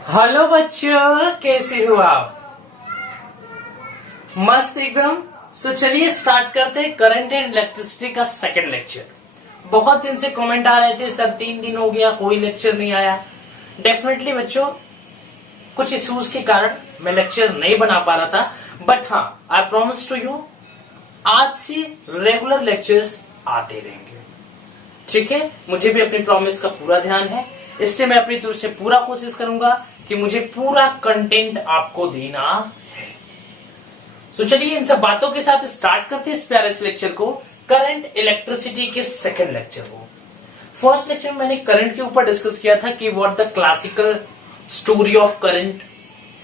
Hello बच्चों, कैसे हो आप? मस्त एकदम। सो चलिए स्टार्ट करते हैं करंट एंड इलेक्ट्रिसिटी का सेकंड लेक्चर। बहुत दिन से कमेंट आ रहे थे, सर 3 दिन हो गया कोई लेक्चर नहीं आया। डेफिनेटली बच्चों, कुछ इश्यूज के कारण मैं लेक्चर नहीं बना पा रहा था, बट हाँ, आई प्रॉमिस टू यू आज से रेगुलर लेक्चर्स आते रहेंगे। ठीक है, मुझे भी अपनी प्रॉमिस का पूरा ध्यान है, इसलिए मैं अपनी तरफ से पूरा कोशिश करूंगा कि मुझे पूरा कंटेंट आपको देना है। तो चलिए इन सब बातों के साथ स्टार्ट करते हैं इस प्यारे से लेक्चर को, करंट इलेक्ट्रिसिटी के सेकंड लेक्चर को। फर्स्ट लेक्चर में मैंने करंट के ऊपर डिस्कस किया था कि what the classical story of current,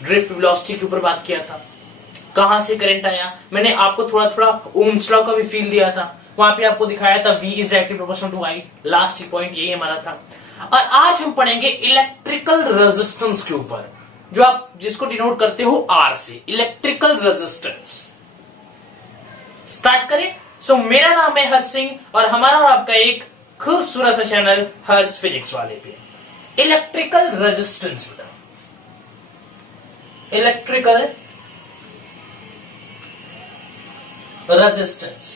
drift velocity के ऊपर बात किया था, कहां से करंट आया। मैंने आपको थोड़ा थोड़ा ओम्स लॉ का भी फील दिया था, वहां पे आपको दिखाया था V is directly proportional to I। Last point यही हमारा था। और आज हम पढ़ेंगे इलेक्ट्रिकल रेजिस्टेंस के ऊपर, जो आप जिसको डिनोट करते हो R से, इलेक्ट्रिकल रेजिस्टेंस। स्टार्ट करें। सो मेरा नाम है हर्ष सिंह और हमारा और आपका एक खूबसूरत सा चैनल हर्ष फिजिक्स वाले पे। इलेक्ट्रिकल रेजिस्टेंस बताओ, इलेक्ट्रिकल रेजिस्टेंस।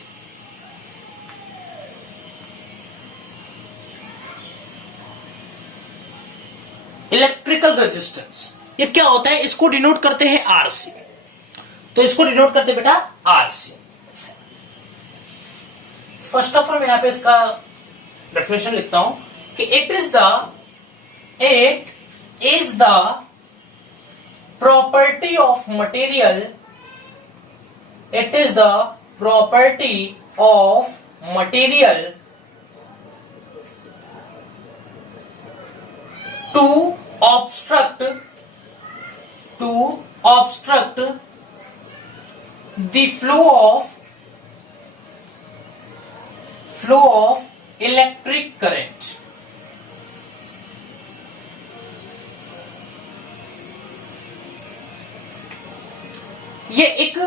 इलेक्ट्रिकल रेजिस्टेंस ये क्या होता है? इसको डिनोट करते हैं आर से। तो इसको डिनोट करते बेटा आर से। फर्स्ट ऑफ ऑल मैं यहां पे इसका डेफिनेशन लिखता हूं कि it is the property of material, it is the property of material to obstruct the flow of electric current। ये एक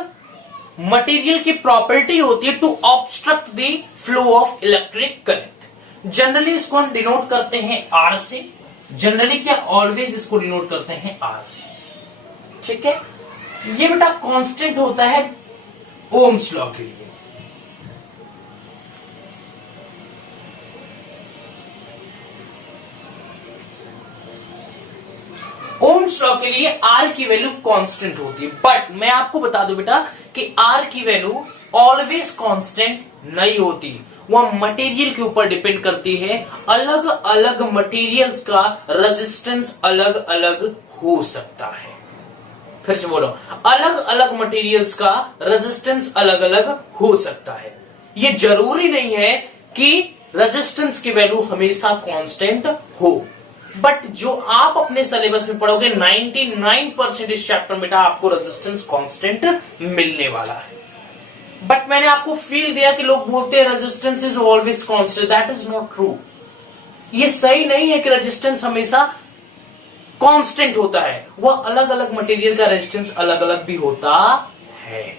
मटेरियल की प्रॉपर्टी होती है to obstruct the flow of electric current. Generally इसको हम डिनोट करते हैं आर से। जनरली क्या, ऑलवेज इसको डिनोट करते हैं आर से। ठीक है, ये बेटा कांस्टेंट होता है ओम्स लॉ के लिए। ओम्स लॉ के लिए आर की वैल्यू कांस्टेंट होती है, बट मैं आपको बता दूं बेटा कि आर की वैल्यू ऑलवेज कांस्टेंट नहीं होती, वह मटेरियल के ऊपर डिपेंड करती है। अलग अलग मटेरियल्स का रेजिस्टेंस अलग अलग हो सकता है। फिर से बोलो, अलग अलग मटेरियल्स का रेजिस्टेंस अलग अलग हो सकता है। यह जरूरी नहीं है कि रेजिस्टेंस की वैल्यू हमेशा कांस्टेंट हो, बट जो आप अपने सिलेबस में पढ़ोगे 99% इस चैप्टर में बेटा आपको रेजिस्टेंस कांस्टेंट मिलने वाला है। बट मैंने आपको फील दिया कि लोग बोलते हैं resistance is always constant. That is not true. ये सही नहीं है कि रेजिस्टेंस हमेशा कांस्टेंट होता है, वह अलग अलग मटेरियल का रेजिस्टेंस अलग अलग भी होता है।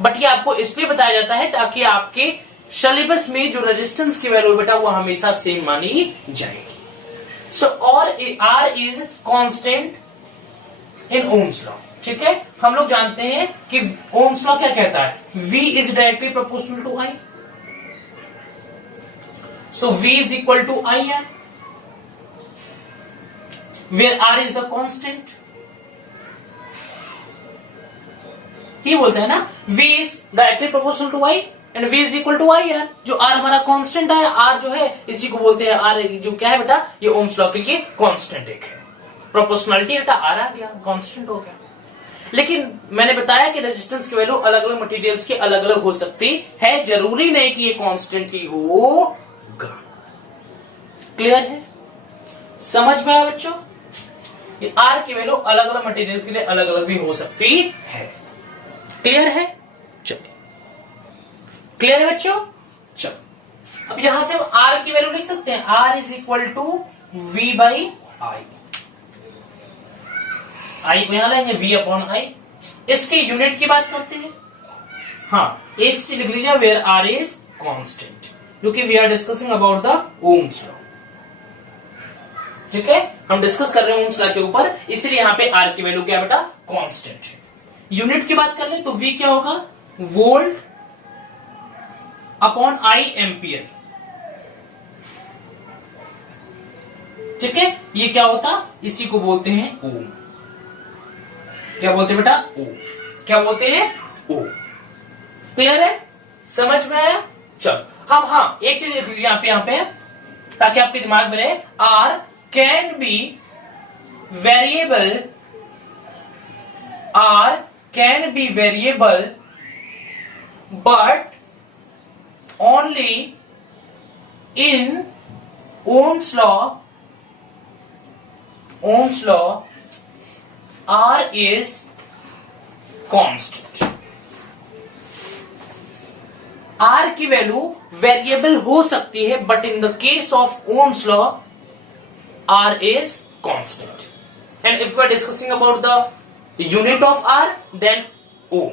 बट ये आपको इसलिए बताया जाता है ताकि आपके सिलेबस में जो रेजिस्टेंस की वैल्यू बेटा वो हमेशा सेम मानी जाएगी। सो और R is constant in Ohm's law. ठीक है, हम लोग जानते हैं कि ओम्स लॉ क्या कहता है, V is directly proportional to I। So V is equal to I है, where R is the constant. ये बोलते हैं ना, V is directly proportional to I and V is equal to I है। जो R हमारा कांस्टेंट है, R जो है इसी को बोलते हैं R, जो क्या है बेटा, ये ओम्स लॉ के लिए कांस्टेंट एक है। प्रोपोर्शनलिटी बेटा R आ गया, कांस्टेंट हो गया। लेकिन मैंने बताया कि रेजिस्टेंस की वैल्यू अलग अलग मटेरियल्स की अलग अलग हो सकती है, जरूरी नहीं कि ये कांस्टेंट ही होगा। क्लियर है? समझ में आया बच्चों? ये आर की वैल्यू अलग अलग मटेरियल के लिए अलग अलग भी हो सकती है। क्लियर है? चलिए, क्लियर है बच्चों? चलो, अब यहां से हम आर की वैल्यू लिख सकते हैं, R is equal to V by I. I को यहां लेंगे, V अपॉन आई। इसके यूनिट की बात करते हैं। हाँ, एक चीज लिख लीजिए, वेयर आर इज कांस्टेंट, क्योंकि we are discussing about the Ohm's law. ठीक है, हम डिस्कस कर रहे हैं ओम्स लॉ के ऊपर, इसलिए यहां पे आर की वैल्यू क्या बेटा, कांस्टेंट है। यूनिट की बात कर ले तो वी क्या होगा, वोल्ट अपॉन आई एम्पियर। ठीक है, ये क्या होता, इसी को बोलते हैं ओम। क्या बोलते हैं बेटा, ओम। क्या बोलते हैं, ओम। क्लियर है, समझ में आया। चलो हम हाँ एक चीज लिख लीजिए यहाँ पे ताकि आपके दिमाग में रहे, R can be variable, R can be variable but only in Ohm's law, Ohm's law R is constant. R की वैल्यू वेरिएबल हो सकती है but in the case of Ohm's law R is constant. And if we are discussing about the unit of R then ohm.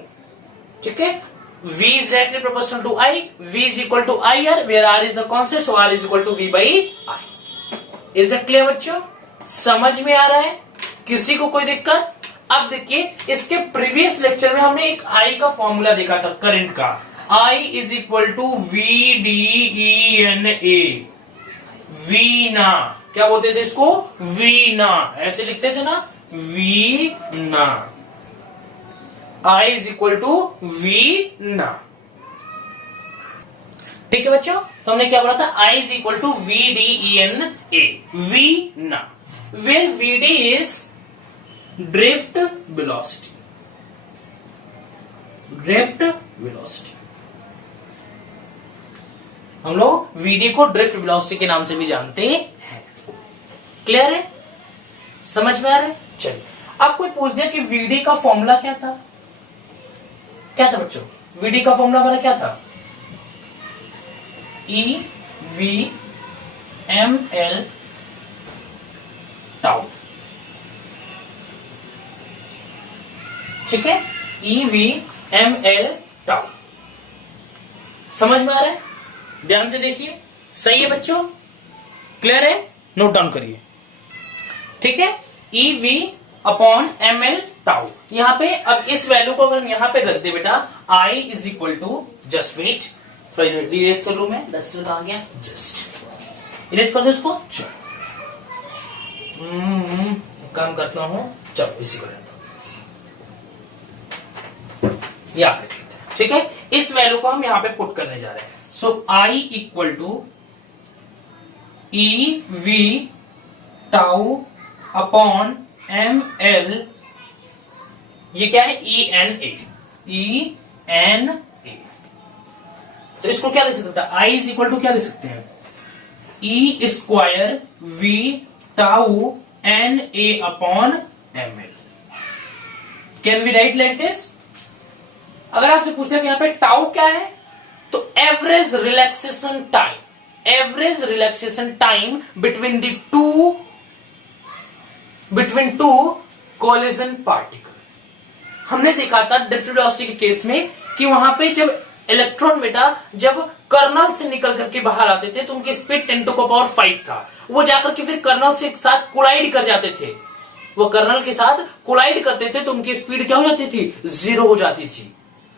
ठीक है, V is directly proportional to I, V is equal to IR where R is the constant, so R is equal to V by I. Is it clear बच्चों, समझ में आ रहा है, किसी को कोई दिक्कत। अब देखिए इसके प्रीवियस लेक्चर में हमने एक I का फॉर्मूला देखा था करंट का, I is equal to VDENA, Veena, क्या बोलते थे इसको, वीना, ऐसे लिखते थे ना, Veena, I is equal to V ना। ठीक है बच्चों, तो हमने क्या बोला था, I is equal to VDENA, V ना, where VD is drift velocity, drift velocity। हम लोग VD को ड्रिफ्ट वेलोसिटी के नाम से भी जानते हैं। क्लियर है, समझ में आ रहा है। चलिए अब कोई पूछ दिया कि VD का फॉर्मूला क्या था, क्या था बच्चों, VD का फॉर्मूला हमारा क्या था, EV/mL टाउ। ठीक है, EV/mL टाउ, समझ में आ रहा है, ध्यान से देखिए, सही है बच्चों, क्लियर है, नोट डाउन करिए। ठीक है, EV/mL टाउ। यहां पे अब इस वैल्यू को अगर यहां पे रख दे बेटा, I is equal to, just wait, थोड़ा इरेज कर लू मैं, डस्टर कहां गया, जस्ट इरेज कर दो इसको। चलो काम करता हूं, चलो इसी को रहता हूं, यहां पे रख लेते हैं। ठीक है, इस वैल्यू को हम यहां पे पुट करने जा रहे हैं। So I equal to EV tau upon ML, ये क्या है, ENA, ENA। तो इसको क्या ले सकते हैं, I इज इक्वल टू क्या ले सकते हैं, E square V tau NA upon ML। Can we write like this. अगर आपसे पूछते हैं कि यहां पे टाउ क्या है, तो average relaxation time, average relaxation time between two collision particle. हमने देखा था ड्रिफ्ट वेलोसिटी के केस में कि वहां पे जब इलेक्ट्रॉन बेटा जब कर्नल से निकल करके बाहर आते थे तो उनकी स्पीड 10⁵ था, वो जाकर के फिर कर्नल से साथ कोलाइड कर जाते थे, वो कर्नल के साथ कोलाइड करते थे तो उनकी स्पीड क्या हो जाती थी, 0 हो जाती थी।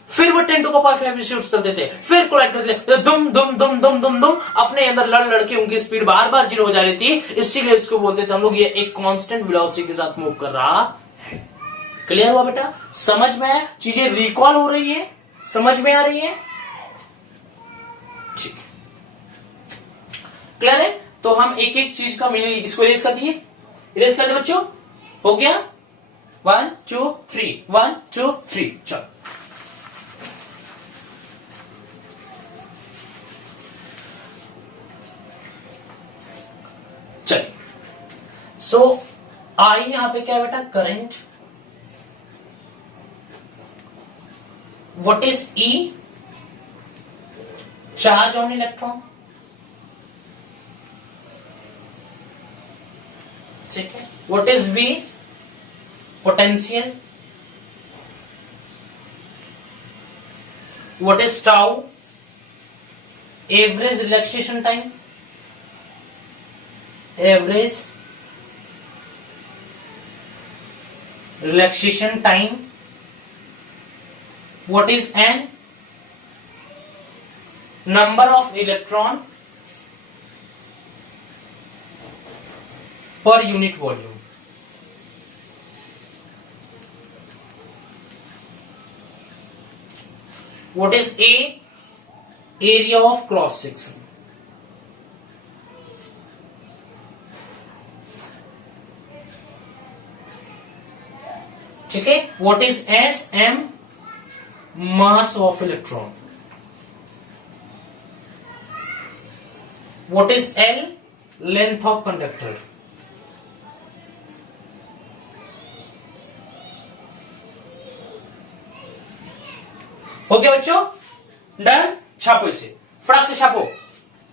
फिर वो 10⁵ चलते थे, फिर कोलाइड करते थे, दुम दुम दुम दुम दुम दुम, अपने अंदर लड़ लड़के उनकी स्पीड बार बार 0 हो जा रही थी, इसीलिए इसको बोलते थे हम लोग ये एक कांस्टेंट वेलोसिटी के साथ मूव कर रहा है। क्लियर हुआ बेटा, समझ में आया, चीजें रिकॉल हो रही है, समझ में आ रही है, ठीक है, क्लियर है। तो हम एक एक चीज का मीनिंग इसको इरेज कर दिए, इरेज कर दिए बच्चों, हो गया, 1 2 3, 1 2 3, चलो चलिए। सो आई यहां पे क्या है बेटा, current, what is E, charge on electron, ठीक है, what is V, potential, what is tau, average relaxation time, एवरेज relaxation time. What is n? Number of electron per unit volume. What is A? Area of cross section. ठीक है. What is S? M, mass of electron. What is L? Length of conductor. हो गया बच्चों? Done. छापो इसे, फटाक से छापो.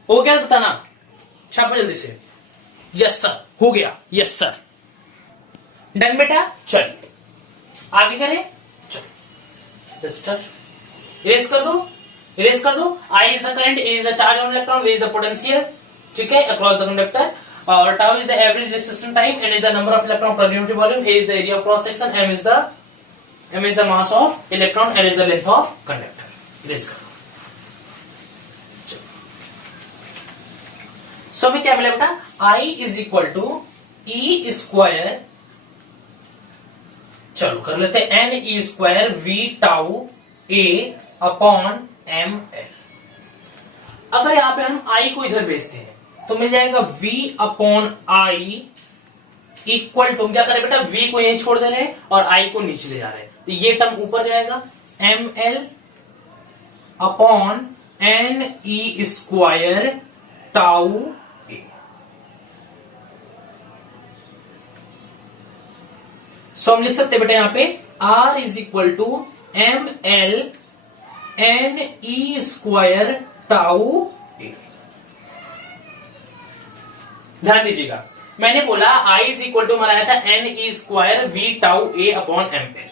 हो गया बताना, छापो जल्दी से. यस सर, हो गया. Yes sir. डन बेटा. चलिए आगे करें. चलो इरेज कर दो, इरेज कर दो. I is the current, A is the charge on electron, V is the potential. ठीक है, अक्रॉस द कंडक्टर. और tau is the average resistance time, N is the number of electron per unit volume, A is the area of cross section, M is the mass of electron, L is the length of conductor. Erase कर दो. So में क्या मिला बेटा? I is equal to E square, चलो कर लेते हैं, N E square V tau A upon M L. अगर यहां पे हम आई को इधर भेजते हैं तो मिल जाएगा v upon I equal to, क्या करें बेटा? v को यहीं छोड़ दे रहे हैं और i को नीचे ले जा रहे हैं, तो ये टर्म ऊपर जाएगा. M L upon N E square tau A. So हम लिख सकते हैं बेटा यहां पे r is equal to M L N E square tau A. ध्यान दीजिएगा, मैंने बोला I इज इक्वल टू बनाया था N E square V tau A upon M L.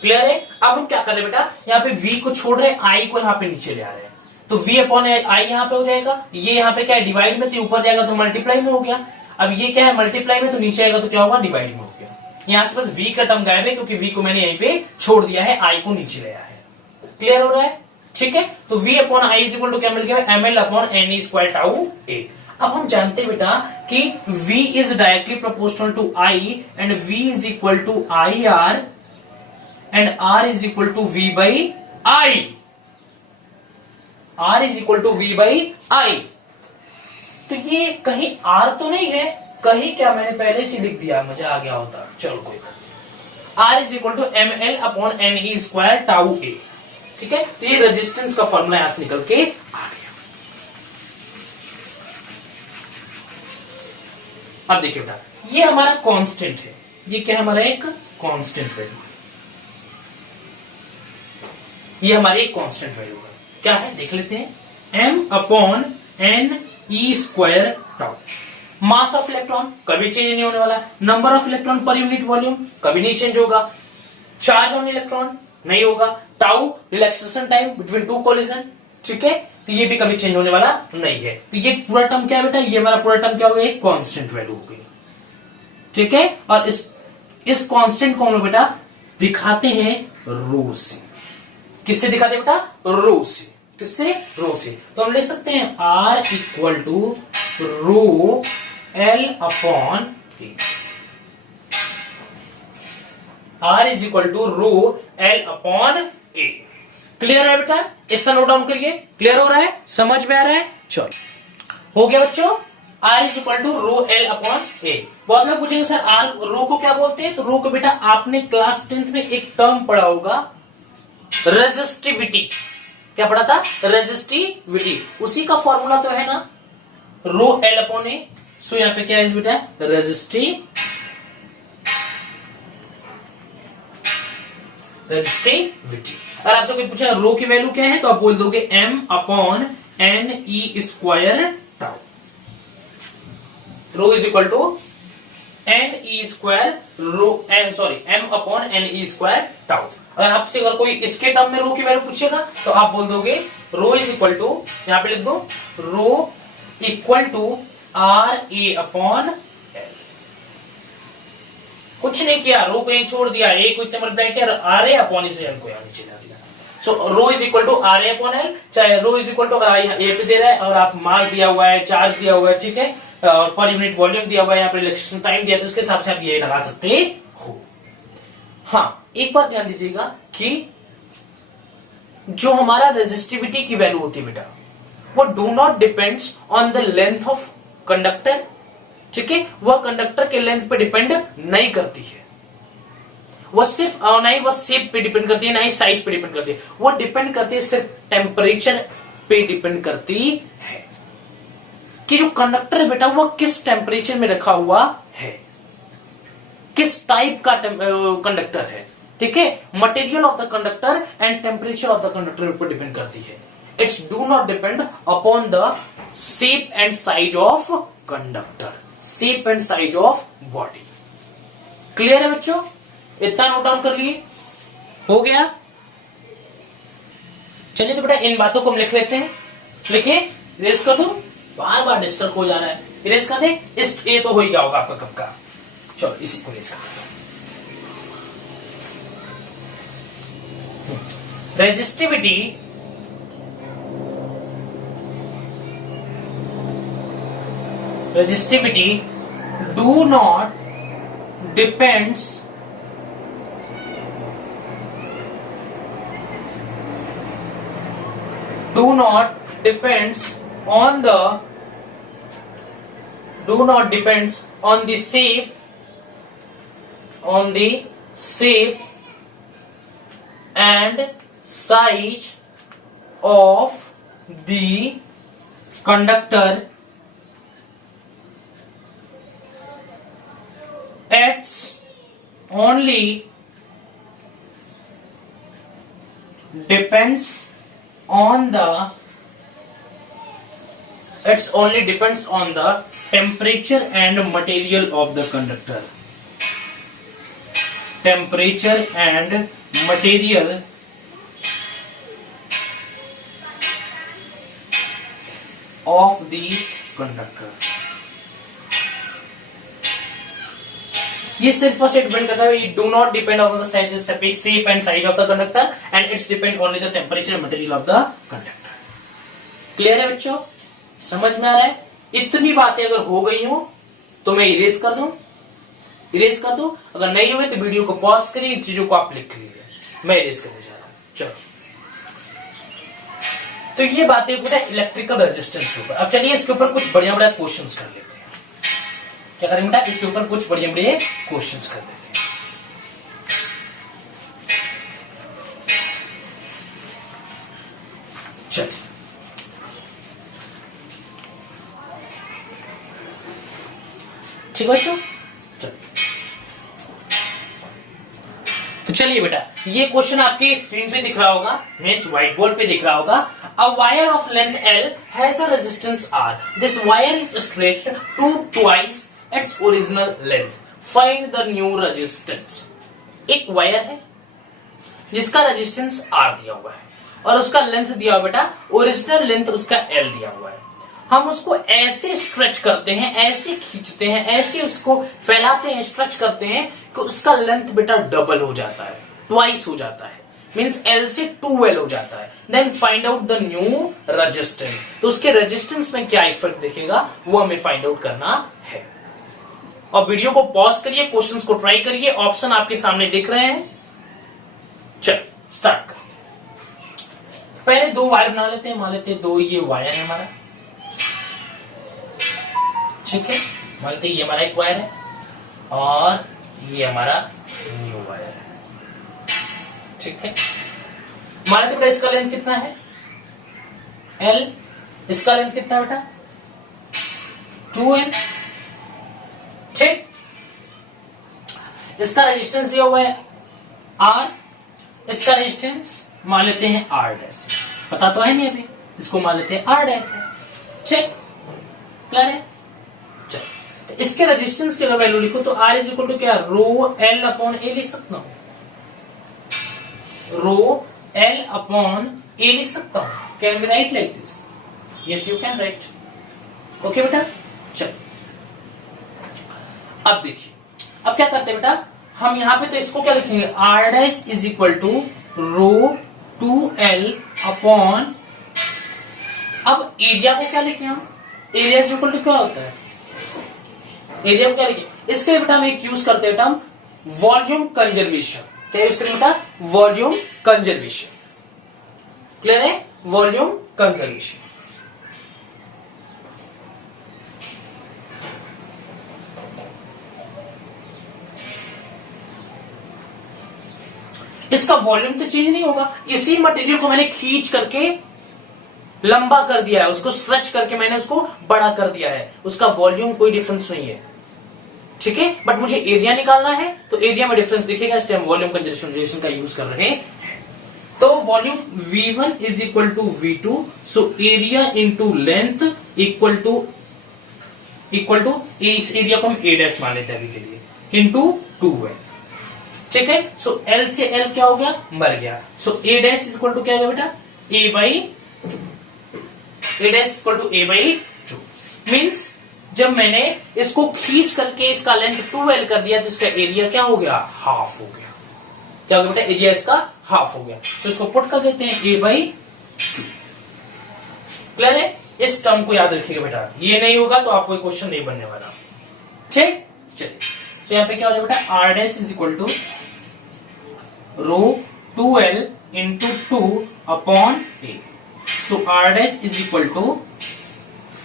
Clear है? अब हम क्या कर रहे हैं बेटा? यहाँ पे v को छोड़ रहे हैं, I को यहाँ पे नीचे ले आ रहे हैं, तो v अपॉन आई यहाँ पे हो जाएगा. ये यहाँ पे क्या है? डिवाइड में, तो ऊपर जाएगा तो मल्टीप्लाई में हो गया. अब ये क्या है? मल्टीप्लाई में, तो नीचे आएगा तो क्या होगा? डिवाइड में हो गया. यहां से बस v का टर्म गायब है क्योंकि v को मैंने यहीं पे छोड़ दिया है, I को नीचे ले आया है. क्लियर हो रहा है? ठीक है, तो v upon I is equal to क्या मिल गया? M L upon N E square tau A. अब हम जानते हैं बेटा कि v is directly proportional to I and v is equal to I R and r is equal to v by I. r is equal to v by I. तो ये कहीं r तो नहीं है, कहीं क्या मैंने पहले से लिख दिया, मुझे आ गया होता. चलो कोई बात. r is equal to M L upon N E square tau A. ठीक है, तो ये रेजिस्टेंस का फॉर्मूला यहां से निकल के आ गया. अब देखिए बेटा, ये हमारा कांस्टेंट है, ये क्या है? हमारा एक कांस्टेंट वैल्यू. ये हमारी एक कांस्टेंट वैल्यू है. क्या है देख लेते हैं. m upon N E square tau. Mass of electron कभी चेंज नहीं होने वाला. Number of electron per unit volume कभी नहीं चेंज होगा. चार्ज ऑन इलेक्ट्रॉन नहीं होगा. Tau relaxation time between two collision. ठीक है, तो ये भी कभी चेंज होने वाला नहीं है. तो ये पूरा टर्म क्या है बेटा? ये हमारा पूरा टर्म क्या हो गया? एक कांस्टेंट वैल्यू हो गई. ठीक है, और इस कांस्टेंट को हम लोग बेटा दिखाते हैं रो से. किससे दिखाते हैं बेटा? रो से. किससे? रो से. तो हम ले सकते हैं R equal to rho L upon A. R is equal to rho L upon A. Clear है बेटा? इतना नोट डाउन करिए. क्लियर हो रहा है? समझ में आ रहा है? चलो हो गया बच्चों. R is equal to rho L upon A. बहुत लोग पूछेंगे सर R रो को क्या बोलते हैं? तो रो को बेटा आपने क्लास 10th में एक टर्म पढ़ा होगा, रेजिस्टिविटी. क्या पढ़ा था? रेजिस्टिविटी. उसी का फॉर्मूला तो है ना, रो L अपॉन ए. सो यहां पे क्या है बेटा? रेजिस्टिविटी. अगर आपसे कोई पूछा रो की वैल्यू क्या है तो आप बोल दोगे m upon N E square tau. Rho is equal to N E square rho m upon N E square tau. अगर आपसे अगर कोई इसके टर्म में रो की वैल्यू पूछेगा तो आप बोल दोगे रो इज इक्वल टू, यहां पे लिख दो rho equal to R A upon L. कुछ नहीं किया, रो को यहीं छोड़ दिया, ए को इससे मल्टीप्लाई किया, आर ए अपॉन इसे एल को यहाँ नीचे ला दिया। So rho is equal to R A upon L, चाहे रो इज इक्वल टू अगर ए पे दे रहा है और आप मास दिया हुआ है, चार्ज दिया हुआ है, ठीक है, और पर यूनिट वॉल्यूम दिया हुआ है, यहाँ पे रिलेक्सेशन टाइम दिया, तो उसके हिसाब से आप ये लगा सकते हो। हाँ, एक बात ध्यान दीजिएगा कि जो हमारा रेजिस्टिविटी की वैल्यू होती है बेटा, वो do not depends on the length of conductor, ठीक है, वह कंडक्टर के लेंथ पे डिपेंड नहीं करती है, वो सिर्फ ना ही वो शेप पे डिपेंड करती है, ना ही साइज पे डिपेंड करती है, वो डिपेंड करती है सिर्फ टेम्परेचर पे डिपेंड करती है कि जो कंडक्टर है बेटा वो किस टेम्परेचर में रखा हुआ है, किस टाइप का कंडक्टर है, ठीक है, material of the conductor and temperature of the conductor ऊपर डिपेंड करती है। It's do not depend upon the shape and size of conductor, shape and size of body. Clear है बच्चों? इतना नोट डाउन कर लिए, हो गया। चलिए तो बेटा इन बातों को हम लिख लेते हैं, लिखिए, इरेज कर दो, बार बार डिस्टर्ब हो जा रहा है, इरेज कर दे, इस ये तो हो ही गया होगा आपका कब का। चलो इसी को इरेज कर दो। Resistivity do not depends on the shape and size of the conductor. It's only depends on the temperature and material of the conductor. Temperature and material of the conductor. ये सिर्फ और सिर्फ डिपेंड करता है, do not depend on the shape and size of the conductor and it's depend only the temperature material of the conductor. Clear है बच्चों? समझ में आ रहा है? इतनी बातें अगर हो गई हो तो मैं इरेज कर दूं, अगर नहीं हुए तो वीडियो को पॉज करिए, इन चीजों को आप लिख लीजिए, मैं इरेज करने जा रहा हूं। चलो, तो ये बातें पूरा इलेक्ट्रिकल रेजिस्टेंस के ऊपर। अब चलिए इसके ऊपर कुछ बढ़िया बढ़िया क्वेश्चंस कर लेते हैं। क्या करेंगे बेटा? इसके ऊपर कुछ बढ़िया बढ़िया क्वेश्चंस कर लेते हैं। चलिए, ठीक है बच्चों? तो चलिए बेटा, ये क्वेश्चन आपके स्क्रीन पे दिख रहा होगा, मीन्स व्हाइट बोर्ड पे दिख रहा होगा। A wire of length L has a resistance R. This wire is stretched to twice its original length. Find the new resistance. एक वायर है जिसका रेजिस्टेंस R दिया हुआ है और उसका लेंथ दिया हुआ बेटा, ओरिजिनल लेंथ उसका L दिया हुआ है। हम उसको ऐसे स्ट्रेच करते हैं, ऐसे खींचते हैं, ऐसे उसको फैलाते हैं, स्ट्रेच करते हैं कि उसका लेंथ बेटा डबल हो जाता है, ट्वाइस हो जाता है, मींस L से 2L हो जाता है। Then find out the new resistance. तो उसके रेजिस्टेंस में क्या इफेक्ट दिखेगा वो हमें फाइंड आउट करना है। और वीडियो को पॉज करिए, क्वेश्चंस को ट्राई करिए, ऑप्शन आपके सामने दिख रहे हैं। चल स्टार्ट कर। पहले दो वायर बना लेते हैं, मान लेते हैं दो ये वायर है हमारा, ठीक है, मान लेते हैं ये हमारा एक वायर है और ये हमारा न्यू वायर है, ठीक है। मान लेते बेटा इसका लेंथ कितना है L, इसका लेंथ कितना है बेटा 2L, ठीक। इसका रेजिस्टेंस दिया हुआ है R, इसका रेजिस्टेंस मान लेते हैं R डैश, पता तो है नहीं अभी, इसको मान लेते हैं R डैश है, ठीक, क्लियर है। चल, तो इसके रेजिस्टेंस की अगर वैल्यू लिखो तो R इज इक्वल टू क्या, रो L अपॉन A लिख सकता हूं, रो L अपॉन A लिख सकता हूं। Can be right like this? Yes you can write. Okay बेटा, चल अब देखिए, अब क्या करते हैं बेटा, हम यहाँ पे तो इसको क्या लिखेंगे, R dash is equal to rho 2L upon, अब एरिया को क्या लिखें हम, एरिया इज इक्वल टू क्या होता है, एरिया को क्या लिखें, इसके लिए बेटा हम एक यूज करते हैं टर्म वॉल्यूम कंजर्वेशन। क्या यूज करें बेटा, वॉल्यूम कंजर्वेशन। क्लियर है, वॉल्यूम कंजर्वेशन। इसका वॉल्यूम तो चेंज नहीं होगा, इसी मटेरियल को मैंने खींच करके लंबा कर दिया है, उसको स्ट्रेच करके मैंने उसको बड़ा कर दिया है, उसका वॉल्यूम कोई डिफरेंस नहीं है, ठीक है। बट मुझे एरिया निकालना है तो एरिया में डिफरेंस दिखेगा, इसलिए हम वॉल्यूम कंजर्वेशन का यूज कर रहे हैं। तो volume V1 is equal to V2, so area into length equal to इस एरिया को हम A डैश मान लेते हैं अभी के लिए, इंटू 2 है, ठीक है। सो L से L क्या हो गया, मर गया। So A dash is equal to क्या होगा बेटा, A dash equal to A by 2। Means जब मैंने इसको खींच करके इसका लेंथ 2L कर दिया तो इसका एरिया क्या हो गया, हाफ हो गया। क्या हो गया बेटा, एरिया इसका हाफ हो गया। तो इसको पुट कर देते हैं A बाई 2। क्लियर है, इस टर्म को याद रखिएगा बेटा, ये नहीं होगा तो आपको क्वेश्चन नहीं बनने वाला, ठीक। चलिए, तो यहाँ पे क्या हो जाएगा बेटा, R dash is equal to rho 2L into 2 upon A। So R dash is equal to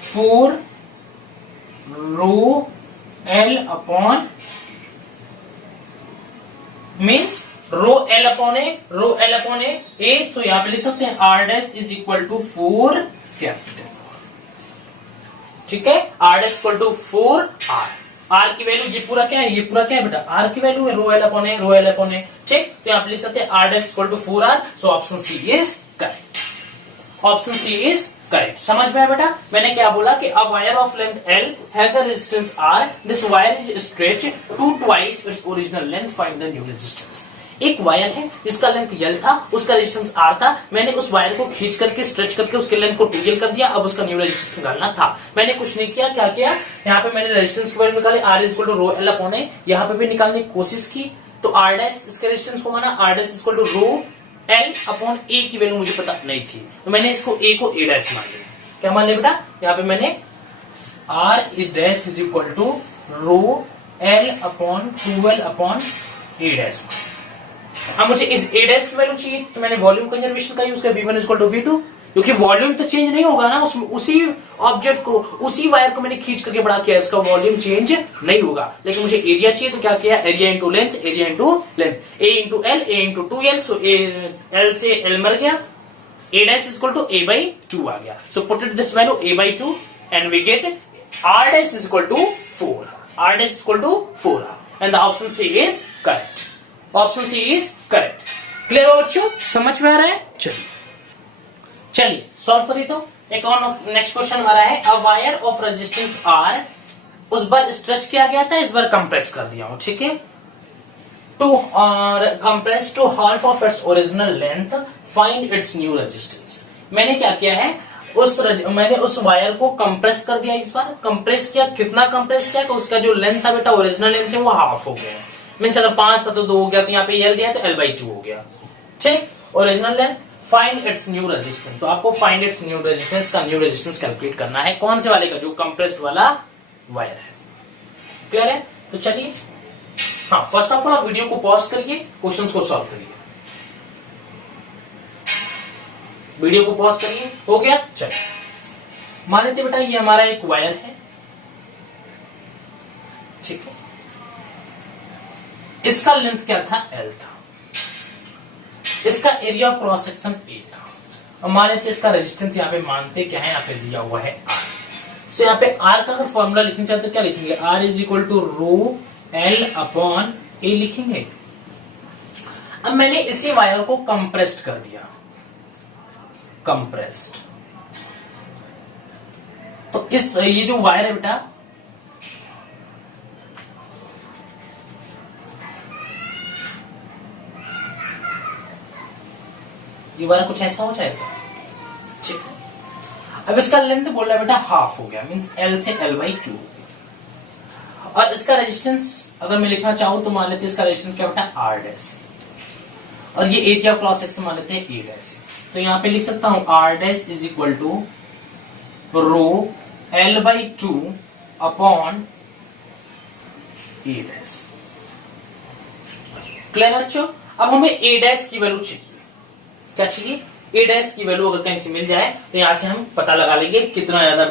4 rho L upon, means rho L upon A, so यहां पे लिख सकते हैं R dash is equal to 4 capital, ठीक है। R dash equal to 4 R की value, ये पूरा क्या है, ये पूरा क्या है बेटा, आर की वैल्यू है, रो L अपॉन ए, ठीक। तो यहां पे लिख सकते हैं R dash equal to 4R, so option C is correct, option C is correct. समझ में आया बेटा, मैंने क्या बोला कि a wire of length L has a resistance R, this wire is stretch to twice its original length, find the new resistance. एक wire है जिसका लेंथ L था, उसका रेजिस्टेंस R था, मैंने उस वायर को खींच करके स्ट्रेच करके उसके लेंथ को 2L कर दिया, अब उसका न्यू रेजिस्टेंस निकालना था। मैंने कुछ नहीं किया, क्या किया, यहाँ पे मैंने रेजिस्टेंस की वैल्यू निकाली, R is equal to rho L upon A, यहाँ पे भी निकालने की कोशिश की, तो R डैश इसके रेजिस्टेंस को माना, R dash equal to rho L upon A की वैल्यू मुझे पता नहीं थी, तो मैंने इसको A को A डैश मान लिया। क्या मान लिया बेटा, यहाँ पे मैंने R dash is equal to rho L upon 2L upon A dash. अब मुझे इस A डैश की वैल्यू चाहिए, तो मैंने वॉल्यूम कंजर्वेशन का यूज किया, V1 इक्वल टू V2, क्योंकि वॉल्यूम तो चेंज नहीं होगा ना, उसमें उसी ऑब्जेक्ट को, उसी वायर को मैंने खींच करके बड़ा किया, इसका वॉल्यूम चेंज नहीं होगा। लेकिन मुझे एरिया चाहिए, तो क्या किया, area into length, area into length, A into L, A into 2L, so L से L मर गया, A dash equal to A by 2 आ गया। So put it this value A by 2 and we get R dash is equal to 4, R dash equal to 4R, and the option C is correct, option C is correct. Clear हो बच्चों, समझ में आ रहा है। चलिए solve करिए। तो एक और नेक्स्ट क्वेश्चन हमारा है, अ वायर ऑफ रेजिस्टेंस R, उस बार स्ट्रेच किया गया था, इस बार कंप्रेस कर दिया हूं, ठीक है, to compress to half of its original length, find its new resistance. मैंने क्या किया है, मैंने उस वायर को कंप्रेस कर दिया, इस बार कंप्रेस किया, कितना कंप्रेस किया, तो उसका जो लेंथ था बेटा ओरिजिनल लेंथ से वो हाफ हो गया, मीन्स अगर 5 था तो 2 हो गया, तो यहाँ पे L दिया तो L बाई 2 हो गया, ठीक। Original length, find its new resistance, तो आपको फाइंड इट्स न्यू रेजिस्टेंस का न्यू रेजिस्टेंस कैलकुलेट करना है, कौन से वाले का, जो कंप्रेस्ड वाला वायर है। क्लियर है, तो चलिए, हाँ, फर्स्ट ऑफ ऑल आप वीडियो को पॉज करिए, क्वेश्चंस को सॉल्व करिए, वीडियो को पॉज करिए, हो गया। चलिए मान लेते बेटा ये हमारा एक वायर है, ठीक है, इसका लेंथ क्या था, L था, इसका area of cross section A था, और मान लेते इसका रेजिस्टेंस यहाँ पे मानते क्या है, यहाँ पे दिया हुआ है R। सो यहाँ पे R का अगर फॉर्मूला लिखना चाहते तो क्या लिखेंगे, R is equal to rho L upon A लिखेंगे। अब मैंने इसी वायर को कंप्रेस्ड कर दिया, कंप्रेस्ड, तो इस ये जो वायर है बेटा, ये वाला कुछ ऐसा हो जाएगा, ठीक है। अब इसका लेंथ बोल रहा है बेटा हाफ हो गया, मींस L से L बाई 2, और इसका रेजिस्टेंस अगर मैं लिखना चाहूं तो मान लेते हैं इसका रेजिस्टेंस क्या बेटा आर डैश, और ये एरिया क्रॉस सेक्शन मान लेते हैं ए डैश। तो यहां पे लिख सकता हूं R dash is equal to rho L by two upon A dash. Clear बच्चों? अब हमें ए डैश की वैल्यू चाहिए। क्या चाहिए? ए डैश की वैल्यू अगर कहीं से मिल जाए तो यहां से हम पता लगा लेंगे कितना ज्यादा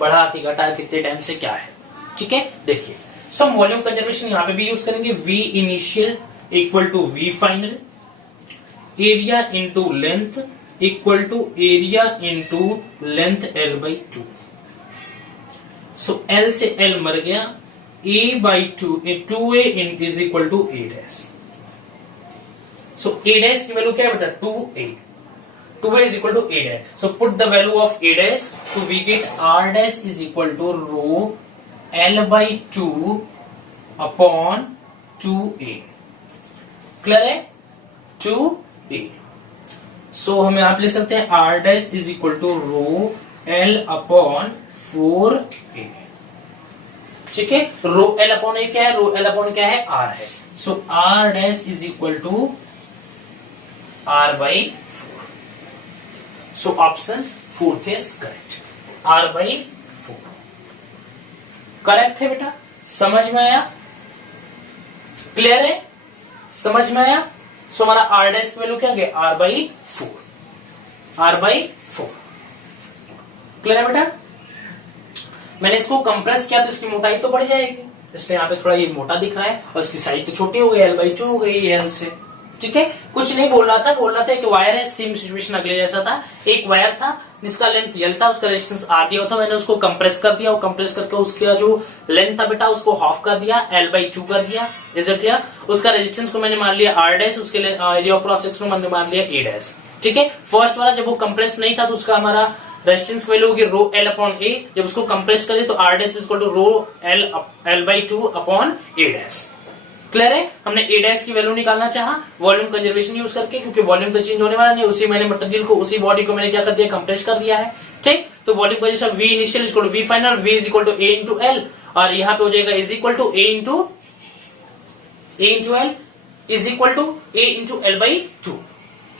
बढ़ा कि घटा कितने टाइम से क्या है। ठीक है, देखिए सो हम वॉल्यूम कंजर्वेशन यहां पे भी यूज करेंगे। V initial equal to V final, area into length equal to area into length L by two. So L से L मर गया, A by two, 2A is equal to A dash. So A dash की value क्या है बेटा 2A, 2A is equal to A dash. So put the value of A dash. So we get R dash is equal to rho L by 2 upon 2A. Clear है? 2A. So हम यहां पे लिख सकते हैं R dash is equal to rho L upon 4A. ठीक है, rho L upon A क्या है? रो L अपॉन क्या है? R है। So R dash is equal to R by 4. So option fourth is correct. R by 4 correct है बेटा? समझ में आया? क्लियर है? समझ में आया? सो हमारा R डैश वैल्यू क्या गया? R by 4. R by 4 clear है बेटा? मैंने इसको कंप्रेस किया तो इसकी मोटाई तो बढ़ जाएगी, इसलिए यहाँ पे थोड़ा ये मोटा दिख रहा है और इसकी साइज तो छोटी हो गई, L by 2 हो गई L से। ठीक है, कुछ नहीं बोल रहा था, बोल रहा था एक वायर है, सेम सिचुएशन अगले जैसा था। एक वायर था जिसका लेंथ L था, उसका रेजिस्टेंस R दिया था, मैंने उसको कंप्रेस कर दिया और कंप्रेस करके उसका जो लेंथ था बेटा उसको हाफ कर दिया, L by 2 कर दिया। Is it clear? उसका रेजिस्टेंस को मैंने मान लिया R डैश, उसके एरिया ऑफ क्रॉस सेक्शन को मैंने मान लिया A डैश। ठीक है, फर्स्ट वाला जब वो कंप्रेस नहीं था तो उसका हमारा रेजिस्टेंस वैल्यू होगी रो L अपॉन A, जब उसको कंप्रेस करें तो R dash is equal to rho L by 2 upon A dash. Clear है? हमने A डैश की वैल्यू निकालना चाहा वॉल्यूम कंजर्वेशन यूज करके, क्योंकि वॉल्यूम तो चेंज होने वाला नहीं, उसी मैंने मटेरियल को, उसी बॉडी को मैंने क्या कर दिया? कंप्रेस कर दिया है। ठीक, तो volume conservation V initial equal to V final, V is equal to A into L, और यहाँ पे हो जाएगा is equal to A into L is equal to A into L by 2।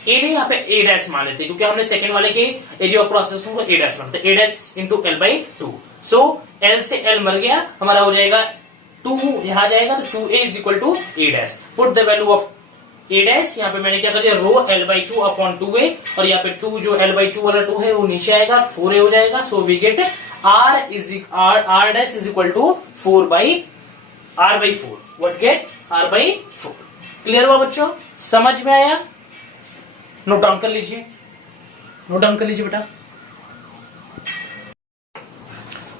A नहीं, यहाँ पे A डैश मान लेते क्योंकि हमने सेकंड वाले के एरिया ऑफ क्रॉस सेक्शन को A डैश मानते, A dash into L by 2। So L से L मर गया, हमारा हो जाएगा 2, यहां जाएगा तो 2A is equal to A dash. Put the value of A dash, यहाँ पे मैंने क्या कर दिया? रो L बाई 2 अपॉन 2A, और यहाँ पे 2 जो L बाई 2 वाला 2 है वो नीचे आएगा, 4A हो जाएगा। So we get R dash is equal to 4 by R by 4। What get? R by 4। Clear हुआ बच्चों? समझ में आया? नोट डाउन कर लीजिए, नोट डाउन कर लीजिए बेटा।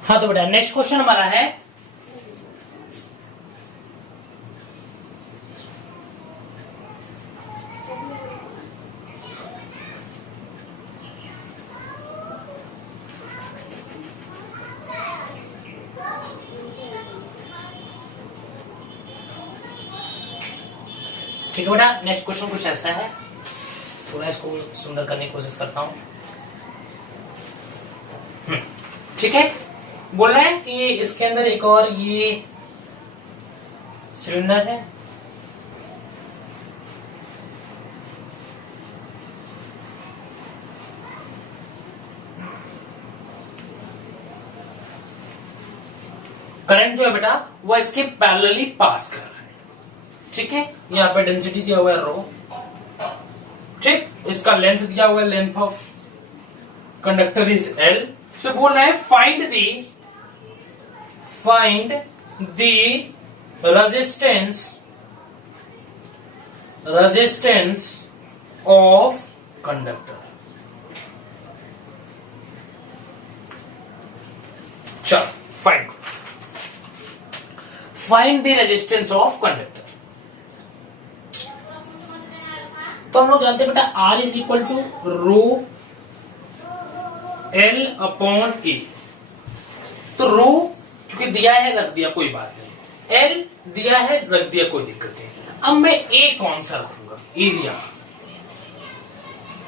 हाँ तो बेटा नेक्स्ट क्वेश्चन हमारा है ठीक है बेटा। नेक्स्ट क्वेश्चन कुछ ऐसा है, थोड़ा इसको सुंदर करने की कोशिश करता हूं। ठीक है, बोल रहे हैं कि इसके अंदर एक और ये सिलेंडर है, करंट जो है बेटा वो इसके पैरेलली पास कर रहा है। ठीक है, यहाँ पे डेंसिटी दिया हुआ है रो, ठीक, इसका लेंथ दिया हुआ है, length of conductor is L। So बोल रहा है find the resistance of conductor. चलो find the resistance of conductor. तो हम लोग जानते हैं बेटा R is equal to rho L upon A। तो रो क्योंकि दिया है रख दिया, कोई बात नहीं, L दिया है रख दिया, कोई दिक्कत नहीं। अब मैं A कौन सा रखूंगा? एरिया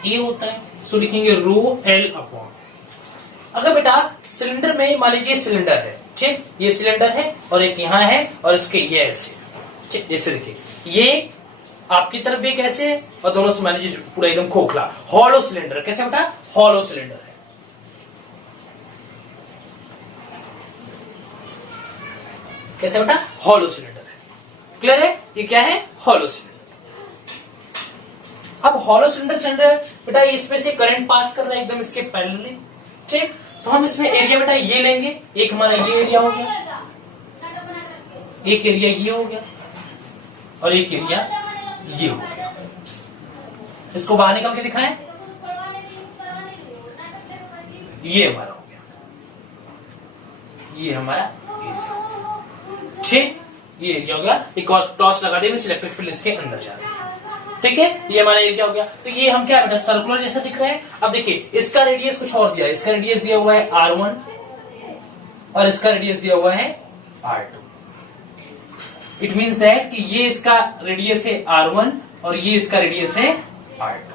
A होता है, सो लिखेंगे रो L अपॉन। अगर बेटा सिलेंडर में मान लीजिए सिलेंडर है, ठीक, ये सिलेंडर है और एक यहाँ है और इसके ये ऐसे, ठीक, जैसे देखिए ये आपकी तरफ भी कैसे है और दोनों से मान लीजिए पूरा एकदम खोखला, हॉलो सिलेंडर। कैसे बेटा? हॉलो सिलेंडर है। कैसे बेटा? हॉलो सिलेंडर है। क्लियर है? ये क्या है? Hollow cylinder. अब हॉलो सिलेंडर बेटा इसमें से करंट पास कर रहा है एकदम इसके पैरेलली, ठीक। तो हम इसमें एरिया बेटा ये लेंगे, एक हमारा ये एरिया हो गया, एक एरिया ये हो गया और एक एरिया ये हो गया। इसको बाहर निकाल के दिखाएं, ये हमारा हो गया, ये हमारा एरिया, ठीक, ये एरिया हो गया। एक और टॉर्च लगा देंगे, इलेक्ट्रिक फील्ड इसके अंदर जा रहा है, ठीक है। ये हमारा एरिया हो गया। तो ये हम क्या बेटा सर्कुलर जैसा दिख रहा है। अब देखिए इसका रेडियस कुछ और दिया है, इसका रेडियस दिया हुआ है r1 और इसका रेडियस दिया हुआ है r2। इट मींस दैट कि ये इसका रेडियस है r1 और ये इसका रेडियस है r2।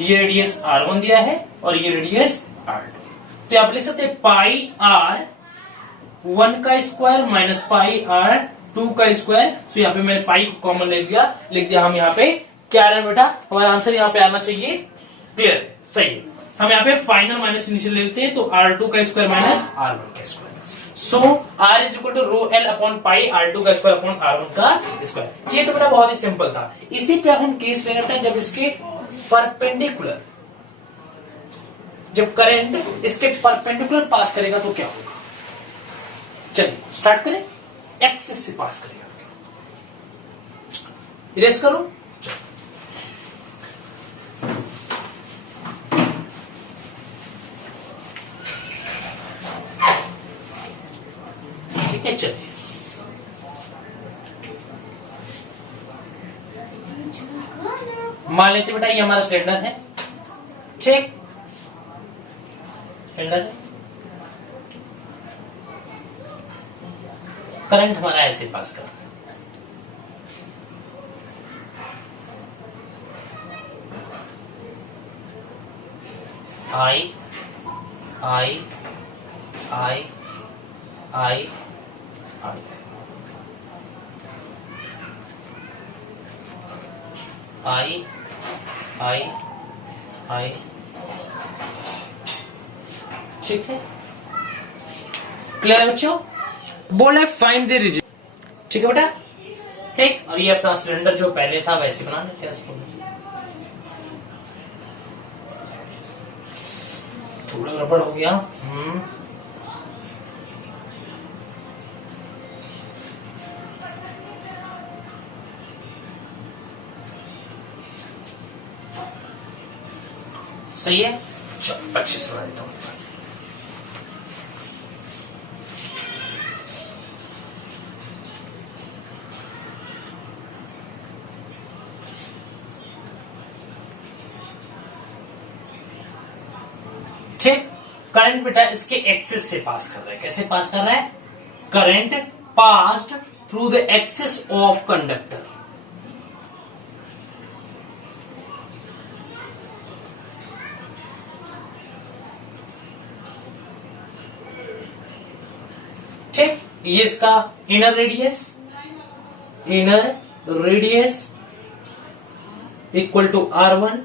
ये रेडियस r1 दिया है और ये रेडियस r2। तो आप लिख सकते हैं पाई r1 का स्क्वायर माइनस पाई r2 का स्क्वायर। तो यहाँ पे मैंने पाई को कॉमन ले लिया हम यहाँ पे क्या आ रहा है बेटा? हमारा आंसर यहाँ पे आना चाहिए। क्लियर? सही है। हम यहाँ पे फाइनल माइनस इनिशियल ले लेते हैं, तो r2 का स्क्वायर माइनस r1 का square. So r is equal to rho L upon pi r2 का स्क्वायर अपॉन r1 का स्क्वायर। ये तो बेटा बहुत ही सिंपल था। इसी पे हम केस ले लेते हैं जब इसके परपेंडिकुलर, जब करंट इसके परपेंडिकुलर पास करेगा तो क्या होगा। चलिए स्टार्ट करें। एक्सिस से पास करेगा, इरेज करो। ठीक है, चलिए मान लेते बेटा ये हमारा सिलेंडर है, ठीक, सिलेंडर है। करंट हमारा ऐसे पास कर रहा है, आई आई आई आई आई आई आई आई, ठीक है। क्लियर है बच्चों? बोला है फाइंड द रीजन, ठीक है बेटा, ठीक। और ये अपना सिलेंडर जो पहले था वैसे बना लेते हैं इसको। थोड़ा गड़बड़ हो गया। सही है, चलो अच्छे से बना देता हूं। ठीक, करंट बेटा इसके एक्सिस से पास कर रहा है। कैसे पास कर रहा है? Current passed through the axis of conductor. ठीक, ये इसका inner radius equal to r1,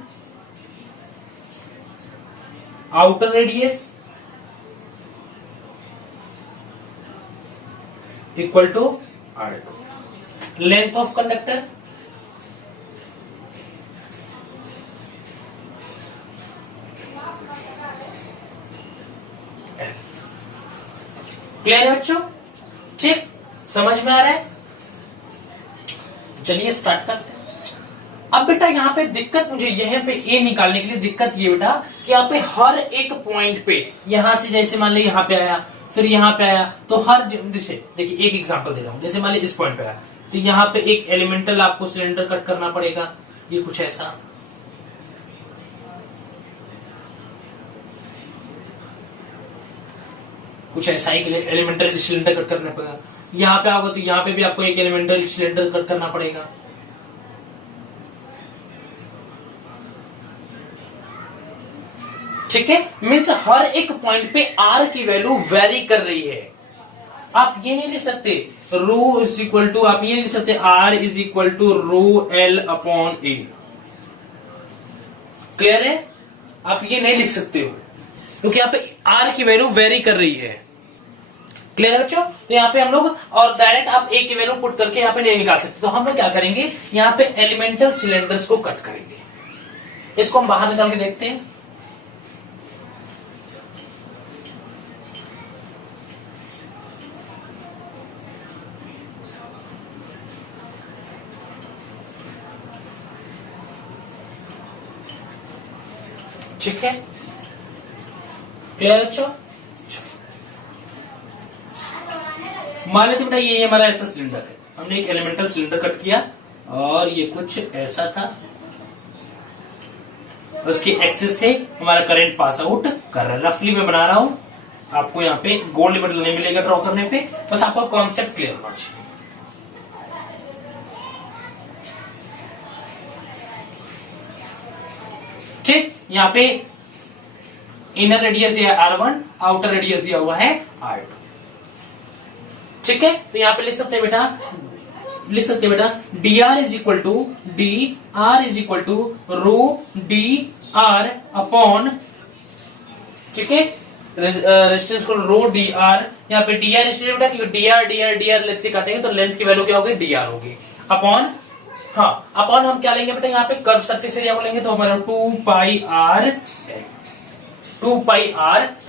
outer radius equal to r2, length of conductor clear है बच्चों? ठीक, समझ में आ रहा है? चलिए स्टार्ट करते हैं। अब बेटा यहाँ पे दिक्कत मुझे यहाँ पे ए निकालने के लिए दिक्कत ये बेटा कि यहाँ पे हर एक पॉइंट पे, यहां से जैसे मान लीजिए यहाँ पे आया फिर यहाँ पे आया, तो हर जैसे देखिए एक एग्जांपल दे रहा हूं, जैसे मान लीजिए इस पॉइंट पे आया तो यहाँ पे एक एलिमेंटल आपको सिलेंडर कट करना पड़ेगा, ये कुछ ऐसा, कुछ ऐसा एक एलिमेंटल सिलेंडर कट करना पड़ेगा। यहाँ पे आओगे तो यहाँ पे भी आपको एक एलिमेंटल सिलेंडर कट करना पड़ेगा। ठीक है, मीन्स हर एक पॉइंट पे आर की वैल्यू वेरी कर रही है। आप ये नहीं लिख सकते रो इज इक्वल टू, आप ये नहीं लिख सकते R is equal to rho L upon A. Clear है? आप ये नहीं लिख सकते हो क्योंकि यहाँ पे आर की वैल्यू वेरी कर रही है। क्लियर है बच्चों? तो यहाँ पे हम लोग और डायरेक्ट आप ए की वैल्यू पुट करके यहाँ पे नहीं निकाल सकते, तो हम लोग क्या करेंगे, यहाँ पे एलिमेंटल सिलेंडर्स को कट करेंगे। इसको हम बाहर निकाल के देखते हैं। ठीक है, क्लियर बच्चों? मान लेते बेटा ये हमारा ऐसा सिलेंडर है, हमने एक एलिमेंटल सिलेंडर कट किया और ये कुछ ऐसा था, उसकी एक्सिस से हमारा करंट पास आउट कर रहा है। रफली मैं बना रहा हूं, आपको यहाँ पे गोल लिमिट नहीं मिलेगा ड्रॉ करने पे, बस आपका कॉन्सेप्ट क्लियर होना चाहिए। ठीक, यहाँ पे इनर रेडियस दिया है R1, आउटर रेडियस दिया हुआ है R2। ठीक है, तो यहाँ पे लिख सकते हैं बेटा D R is equal to rho D R upon, ठीक है, रेजिस्टेंस को रो डी आर। यहाँ पे डी आर इसलिए बेटा क्योंकि डी आर लेंथ की काटेंगे तो लेंथ की वैल्यू क्या होगी, डी आर होगी अपॉन, हाँ अपॉन हम क्या लेंगे बेटा, यहाँ पे कर्व सरफेस एरिया को लेंगे तो हमारा 2πr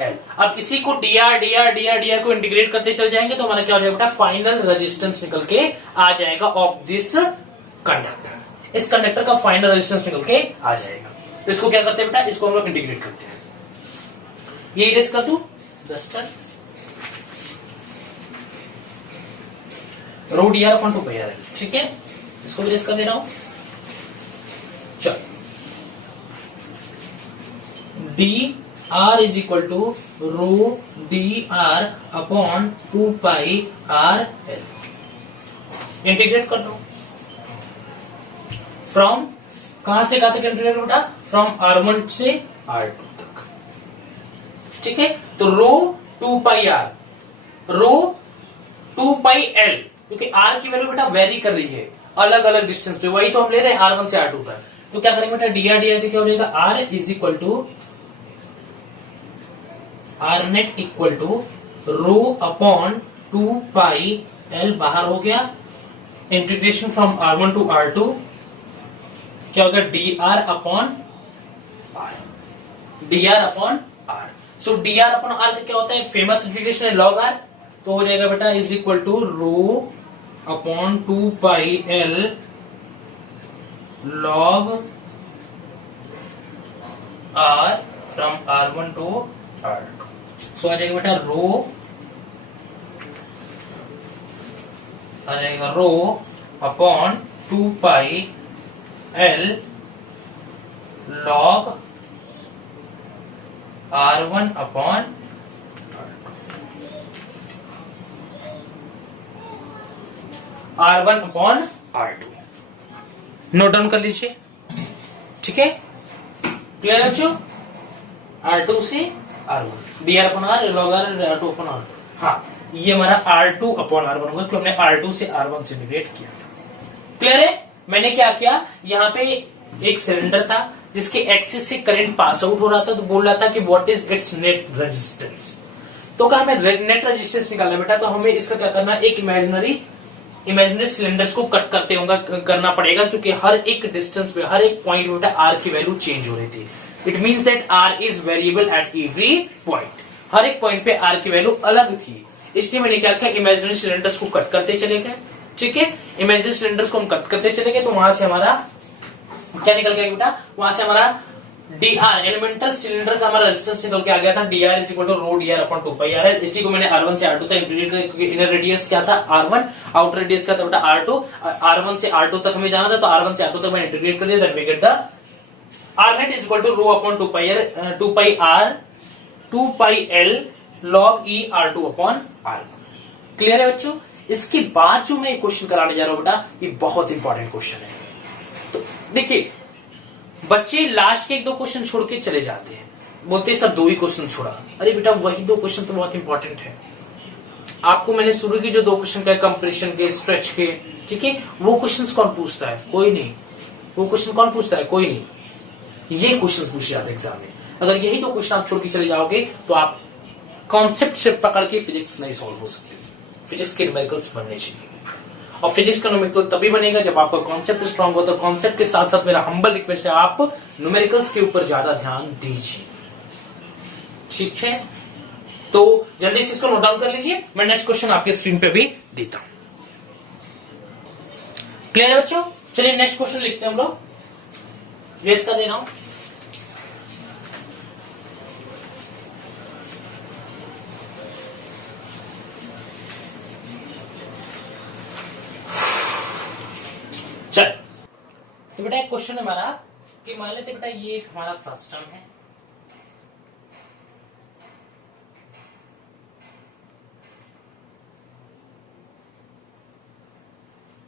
l। अब इसी को dr को इंटीग्रेट करते चल जाएंगे तो हमारा क्या हो जाएगा बेटा, फाइनल रेजिस्टेंस निकल के आ जाएगा ऑफ दिस कंडक्टर। इस कंडक्टर का फाइनल रेजिस्टेंस निकल के आ जाएगा। तो इसको क्या करते हैं बेटा, इसको हम लोग इंटीग्रेट करते हैं। ये इरेज कर दू duster, rho D R upon 2πr l। ठीक है, इसको इरेज कर दे रहा हूं। चलो D R is equal to rho D R upon 2πr l। Integrate कर दो फ्रॉम, कहां से कहां तक इंटीग्रेट बेटा, फ्रॉम R1 से R2 तक। ठीक है, तो रो 2πr, रो 2πl, क्योंकि r की वैल्यू बेटा वेरी कर रही है अलग अलग डिस्टेंस पे, वही तो हम ले रहे हैं R1 से R2 तक। तो क्या करेंगे बेटा, डी आर क्या हो जाएगा, r is equal to R net equal to rho upon 2πl, बाहर हो गया, integration from R1 to R2 क्या होगा, dr upon r। So dr upon r क्या होता है, फेमस इंटीग्रेशन है log r, तो हो जाएगा बेटा is equal to rho upon 2πl log r from R1 to R2। So आ जाएगा बेटा rho upon 2πl log R1 upon R1 upon R2। Note down कर लीजिए। ठीक है, क्लियर है बच्चों? R2 से R1, dr upon r log r R2 upon R2। हाँ, ये हमारा R2 अपॉन R1 होगा क्योंकि हमने R2 से R1 से इंटीग्रेट किया था। क्लियर है? मैंने क्या किया, यहाँ पे एक सिलेंडर था जिसके एक्सिस से करंट पास आउट हो रहा था, तो बोल रहा था कि what is it's net resistance. तो क्या हमें नेट रेजिस्टेंस निकालना बेटा, तो हमें इसका क्या करना, एक इमेजिनरी सिलेंडर्स को कट करना पड़ेगा, क्योंकि हर एक डिस्टेंस पे, हर एक पॉइंट में बेटा आर की वैल्यू चेंज हो रही थी। It means that R is variable at every point. हर एक पॉइंट पे आर की वैल्यू अलग थी, इसलिए मैंने क्या किया, इमेजिनरी सिलेंडर्स को कट करते चले गए। ठीक है, इमेजिनरी सिलेंडर्स को हम कट करते चले गए, तो वहां से हमारा क्या निकल गया बेटा, वहां से हमारा dr एलिमेंटल सिलेंडर का हमारा रेजिस्टेंस निकल के आ गया था, dr is equal to rho dr upon 2πr। इसी को मैंने R1 से R2 तक इंटीग्रेट किया, क्योंकि इनर रेडियस क्या था R1, आउटर रेडियस क्या था बेटा R2। R1 से R2 तक हमें जाना था, तो R1 से R2 तक मैंने इंटीग्रेट कर दिया, then we get the R net is equal to rho upon 2πl log e R2 upon R1। Clear है बच्चों? इसके बाद जो मैं क्वेश्चन कराने जा रहा हूं बेटा, ये बहुत इंपॉर्टेंट क्वेश्चन है। तो देखिए, बच्चे लास्ट के 1-2 क्वेश्चन छोड़ के चले जाते हैं, बोलते सर 2 ही क्वेश्चन छोड़ा। अरे बेटा वही 2 क्वेश्चन तो बहुत इंपॉर्टेंट है। आपको मैंने शुरू की जो 2 क्वेश्चन का कंप्रेशन के, स्ट्रेच के, ठीक है, वो क्वेश्चंस कौन पूछता है? कोई नहीं। वो क्वेश्चन कौन पूछता है? कोई नहीं। ये क्वेश्चंस पूछे जाते हैं एग्जाम में। अगर यही 2 क्वेश्चन आप छोड़ के चले जाओगे तो आप कॉन्सेप्ट से पकड़ के फिजिक्स नहीं सॉल्व हो सकती। फिजिक्स के न्यूमेरिकल्स बनने चाहिए, और फिजिक्स का न्यूमेरिकल तभी बनेगा जब आपका कॉन्सेप्ट स्ट्रांग हो। तो कॉन्सेप्ट के साथ साथ मेरा हम्बल रिक्वेस्ट है, आप न्यूमेरिकल्स के ऊपर ज्यादा ध्यान दीजिए, ठीक है? तो जल्दी से इसको नोट डाउन कर लीजिए। मैं नेक्स्ट क्वेश्चन आपके स्क्रीन पे भी देता हूं। क्लियर है बच्चों? चलिए नेक्स्ट क्वेश्चन लिखते हैं हम लोग। रेस का दे रहा हूं। चल, तो बेटा एक क्वेश्चन है हमारा कि मान लेते बेटा ये एक हमारा फर्स्ट टर्म है,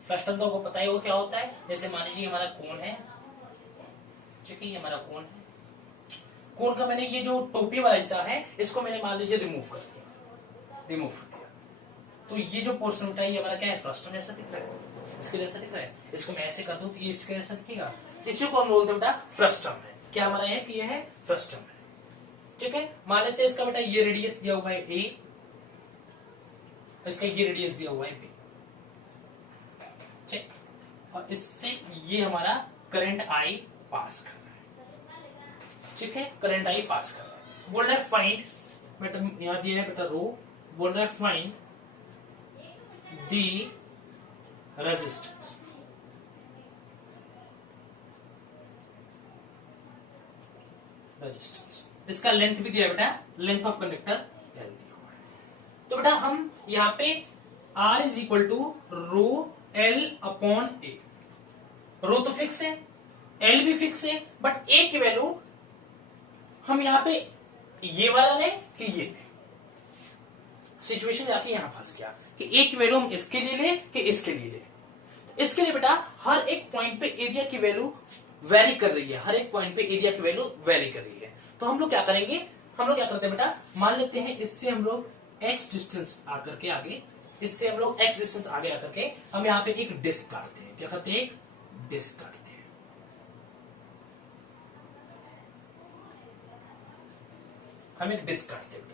फर्स्ट टर्म तो आपको पता ही हो क्या होता है। जैसे मान लीजिए हमारा कोण है, ठीक है, ये हमारा कोण है। कोण का मैंने ये जो टोपी वाला हिस्सा है इसको मैंने मान लीजिए रिमूव कर दिया, रिमूव कर दिया। तो ये जो पोर्शन होता है ये हमारा क्या है? फर्स्ट टर्म जैसा दिख रहा है, इसके जैसा दिख रहा है। इसको मैं ऐसे कर दूं तो ये इसके जैसा दिखेगा। इसी को हम बोलते हैं बेटा फर्स्ट टर्म है। क्या हमारा है कि ये है फर्स्ट टर्म है, ठीक है। मान लेते हैं इसका बेटा ये रेडियस दिया हुआ है ए, इसका ये रेडियस दिया हुआ है बी, ठीक। और इससे ये हमारा करंट आई पास कर रहा है, ठीक है, करंट आई पास कर रहा है। बोल रहा है फाइंड, बेटा यहां दिया है बेटा रो, बोल रहा है फाइंड दी रेजिस्टेंस, रेजिस्टेंस। इसका लेंथ भी दिया बेटा, लेंथ ऑफ कंडक्टर एल दिया हुआ है। तो बेटा हम यहां पे R is equal to rho L upon A. Rho तो फिक्स है, एल भी फिक्स है, बट ए की वैल्यू हम यहां पे ये वाला लें कि ये लें। सिचुएशन जाके यहां फंस गया कि ए की वैल्यू हम इसके लिए लें कि इसके लिए लें। इसके लिए बेटा हर एक पॉइंट पे एरिया की वैल्यू वेरी कर रही है, हर एक पॉइंट पे एरिया की वैल्यू वेरी कर रही है। तो हम लोग क्या करेंगे, हम लोग क्या करते हैं बेटा, मान लेते हैं इससे हम लोग x डिस्टेंस आकर के आगे, इससे हम लोग x डिस्टेंस आगे आकर के हम यहाँ पे एक डिस्क काटते हैं। क्या करते हैं? एक डिस्क काटते हैं। हम एक डिस्क काटते हैं बेटा,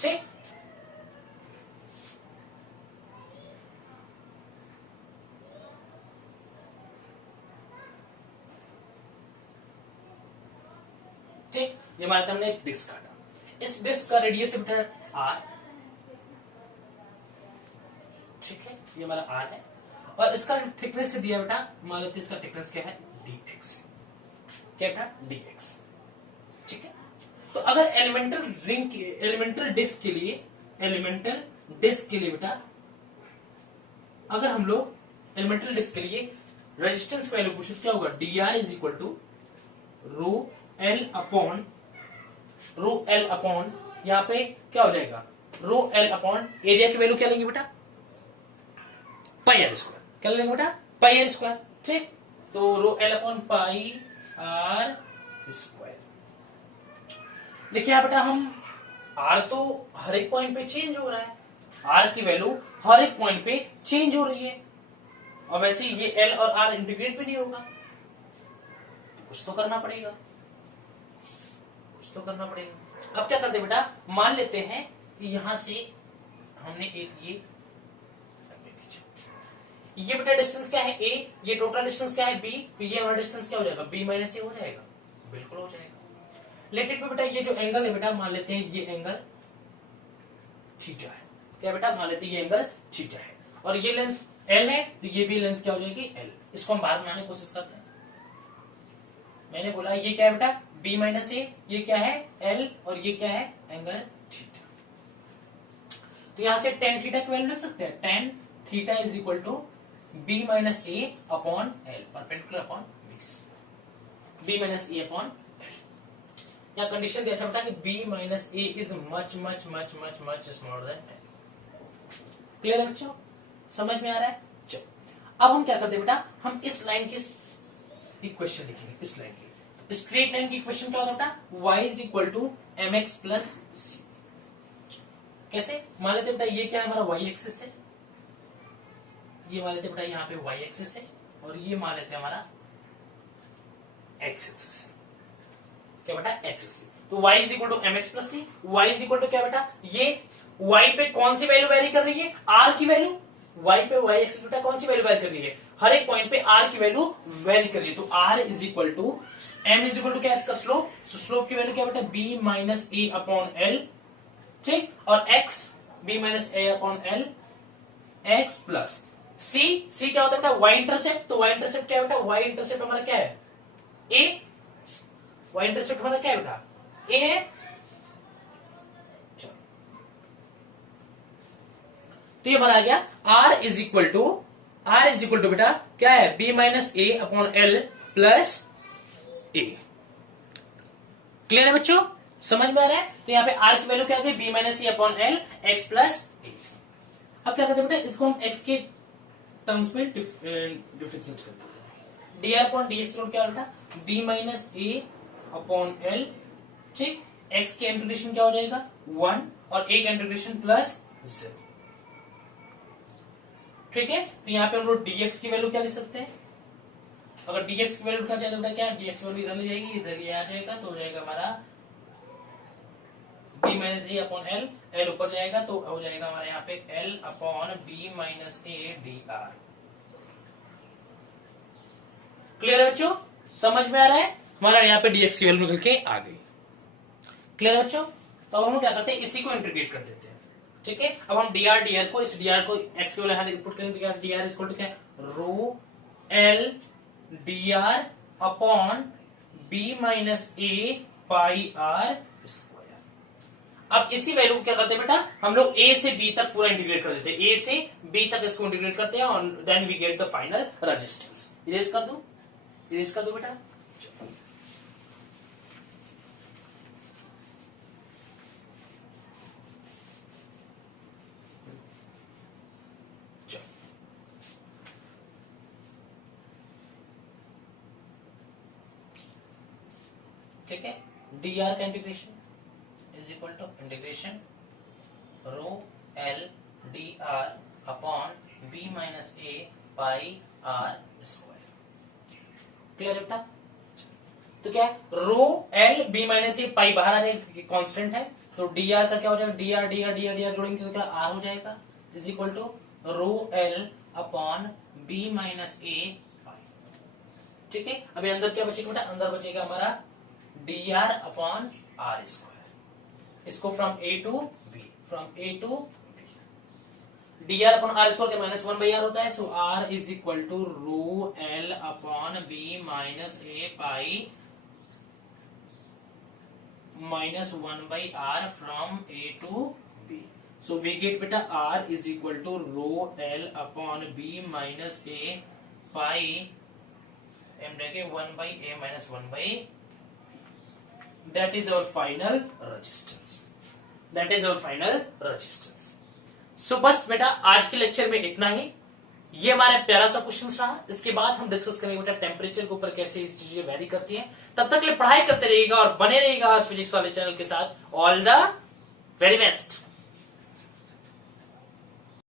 ठीक। ठीक, ये हमारे हमने एक डिस्क काटा। इस डिस्क का रेडियस बेटा r, ठीक है, ये हमारा r है। और इसका थिकनेस से दिया बेटा, मान लेते इसका थिकनेस क्या है? dx। क्या बेटा? dx, ठीक है। तो अगर एलिमेंटल रिंग के, एलिमेंटल डिस्क के लिए, एलिमेंटल डिस्क के लिए बेटा, अगर हम लोग एलिमेंटल डिस्क के लिए रेजिस्टेंस वैल्यू पूछे क्या होगा? dr is equal to rho L upon, rho L upon, यहां पे क्या हो जाएगा? रो एल अपॉन एरिया की वैल्यू क्या लेंगे बेटा? Pi R square. क्या लेंगे बेटा? पाई आर स्क्वायर, ठीक। तो rho L upon pi R square. देखिए बेटा हम आर तो हर एक पॉइंट पे चेंज हो रहा है, आर की वैल्यू हर एक पॉइंट पे चेंज हो रही है, और वैसे ये एल और आर इंटीग्रेट भी नहीं होगा, तो कुछ तो करना पड़ेगा, कुछ तो करना पड़ेगा। अब क्या करते बेटा, मान लेते हैं कि यहां से हमने एक ये बेटा डिस्टेंस क्या है? a, ये टोटल डिस्टेंस क्या है? b, तो ये हमारा डिस्टेंस क्या हो जाएगा? b माइनस ए हो जाएगा, बिल्कुल हो जाएगा। लेट इट पे बेटा ये जो एंगल है बेटा, मान लेते हैं ये एंगल थीटा है। क्या बेटा? मान लेते हैं ये एंगल थीटा है, और ये लेंथ l है, तो ये भी लेंथ क्या हो जाएगी? l। इसको हम बाहर बनाने की कोशिश करते हैं। मैंने बोला ये क्या है बेटा? b माइनस ए, ये क्या है? l, और ये क्या है? Angle theta. तो यहां से टेन थीटा की वैल्यू लिख सकते हैं, tan theta is equal to b minus A upon L, perpendicular upon base, b minus A upon L. यहाँ कंडीशन दिया था बेटा कि b minus A is much much much much much smaller than L. Clear है बच्चों? समझ में आ रहा है? चलो अब हम क्या करते हैं बेटा, हम इस लाइन की इक्वेशन लिखेंगे इस लाइन की। स्ट्रेट लाइन की इक्वेशन क्या होता है? y is equal to M X plus C. कैसे मान लेते बेटा, ये क्या है हमारा y एक्सिस है, ये मान लेते बेटा यहाँ पे y एक्सिस है, और ये मान लेते हमारा x एक्सिस है। क्या बेटा? x axis. तो y is equal to M X plus C. y is equal to क्या बेटा, ये y पे कौन सी वैल्यू वेरी कर रही है? r की वैल्यू। y पे y एक्सिस बेटा कौन सी वैल्यू वेरी कर रही है? हर एक पॉइंट पे r की वैल्यू वेरी कर रही है। तो r is equal to m is equal to क्या इसका स्लोप। सो स्लोप की वैल्यू क्या बेटा? b minus a upon l, ठीक, और x b minus a upon l, x plus c क्या होता है? y intercept. तो y इंटरसेप्ट क्या है बेटा? y इंटरसेप्ट हमारा क्या है? a। y इंटरसेप्ट हमारा क्या है बेटा? a है। तो ये बना गया r इज इक्वल टू बेटा क्या है? b minus a upon l plus a। Clear है बच्चों? समझ में आ रहा है? तो यहाँ पे r की वैल्यू क्या होगी? b minus a upon l, x plus a। अब क्या करते हैं बेटा, इसको हम x के टर्म्स में डिफरेंशिएट करते हैं। dr अपॉन dx क्या बेटा? b minus a upon l, ठीक, x के इंटीग्रेशन क्या हो जाएगा? 1, और a का इंटीग्रेशन प्लस 0। ठीक है, तो यहाँ पे हम लोग dx की वैल्यू क्या लिख सकते हैं? अगर dx की वैल्यू उठना चाहिए तो क्या है? dx की वैल्यू इधर ले जाएगी, इधर ये आ जाएगा, तो हो जाएगा हमारा b minus a upon l, l ऊपर जाएगा तो हो जाएगा हमारे यहाँ पे l upon b minus a dr। Clear है बच्चों? समझ में आ रहा है? हमारा यहाँ पे dx की वैल्यू निकल के आ गई। क्लियर है बच्चों? तो अब हम क्या करते हैं, इसी को इंटीग्रेट कर देते हैं। ठीक है, अब हम dr को, इस dr को x के वाले इनपुट करेंगे तो क्या? dr इक्वल टू क्या? रो l dr upon b minus a pi r square. अब इसी वैल्यू को क्या करते हैं बेटा, हम लोग a से b तक पूरा इंटीग्रेट कर देते हैं। a से b तक इसको इंटीग्रेट करते हैं और then we get the final resistance. Erase कर दो, इरेज कर दो बेटा। ठीक है, dr का integration is equal to integration rho l dr upon b minus a pi r square. Clear है बेटा? तो क्या है, rho l b minus a pi बाहर आ जाएगा, कांस्टेंट है, तो dr का क्या हो जाएगा? dr जोड़ेंगे तो क्या r हो जाएगा, is equal to rho l upon b minus a pi. ठीक है, अभी अंदर क्या बचेगा बेटा? अंदर बचेगा हमारा dr अपॉन r स्क्वायर। इसको from a to b, dr upon r square का माइनस 1 बाई r होता है। So r is equal to rho l upon b minus a pi minus 1 by r from a to b। So we get बेटा r is equal to rho l upon b minus a pi m देखे 1 by a minus 1 by. That is our final resistance. So बस बेटा आज के lecture में इतना ही। ये हमारा प्यारा सा क्वेश्चन रहा। इसके बाद हम डिस्कस करेंगे बेटा टेम्परेचर के ऊपर कैसे इस चीजें वेरी करती हैं। तब तक के लिए पढ़ाई करते रहिएगा और बने रहिएगा फिजिक्स वाले चैनल के साथ। All the very best.